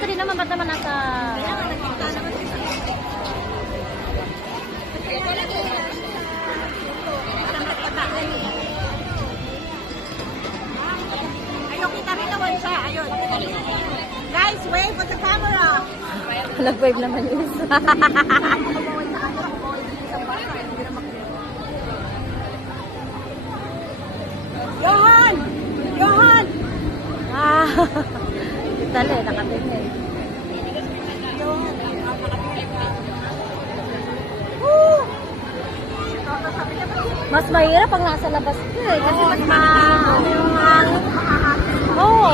Natalie naman, ba't naman nasa... Ayun, kita rin naman siya. Ayun. Guys, wave at the camera. Nag-wave naman yun. Johan! Johan! Ah, dali, nakatingin. Mas mahirap pag nasa labas ka eh. Kasi mas ano yung hangin. Oo.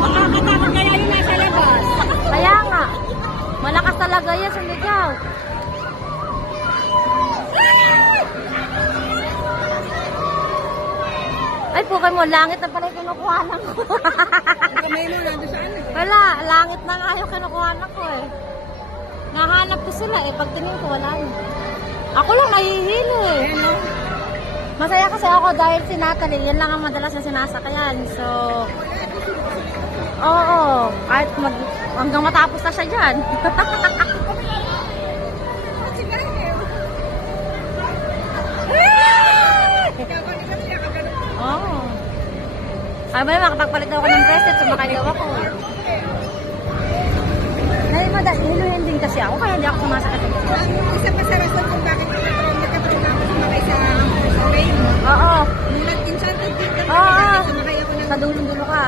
Makakatakot kaya yung nasa labas. Kaya nga. Malakas talaga yan, sumigaw. Ay, pukay mo, langit na pala yung kinukuhanan ko. Kamay mo, nandun saan eh. Wala, langit na nga yung kinukuhanan ko eh. Nahanap ko sila eh, pagtingin ko wala na. Ako lang nahihilo eh. Masaya kasi ako dahil si Natalie, yan lang ang madalas na sinasakyan. So, oo, kahit hanggang matapos na siya dyan. Oo. Ay ba naman, makapagpalit daw ako ng bracelet, sumakay daw ako. Hiluhin din kasi ako, kaya hindi ako sumasakit. Isa pa sa rason kung bakit nagkatrauma ako sumakay sa train. Oo. Nung nag-enchanted din kami, Oo. sumakay ako ng Sa dulo-dulo ka.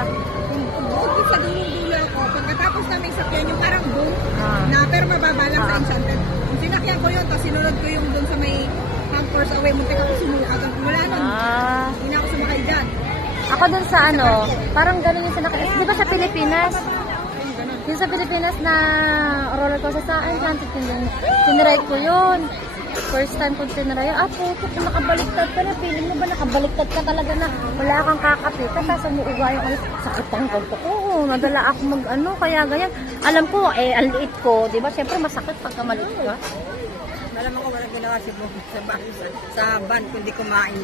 bukod sa dulo-dulo ako. Pagkatapos namin sakyan yung parang boom, Ah. na pero mababa lang sa enchanted. Yung sinakyan ko yun, tapos sinunod ko yung dun sa may Hampers away, muntik ako sumukat. Wala nun. Ah. Hindi na ako sumakay dyan. Ako dun sa ano, parang ganun yung sinakay. Di ba sa Pilipinas? Yung sa Pilipinas na roller coaster sa Enchanted yun. Tinride ko yun. First time ko tinride yun. Ah, puto, kung nakabaliktad ka na, feeling mo ba nakabaliktad ka talaga na wala kang kakapitan, tapos umuuga yung ano, sakit ang konto ko. Oo, nadala ako mag ano, kaya ganyan. Alam ko, eh, ang liit ko, di ba? Siyempre masakit pagka maliit ka. Alam ako walang ginawa si Bob sa van kundi kumain.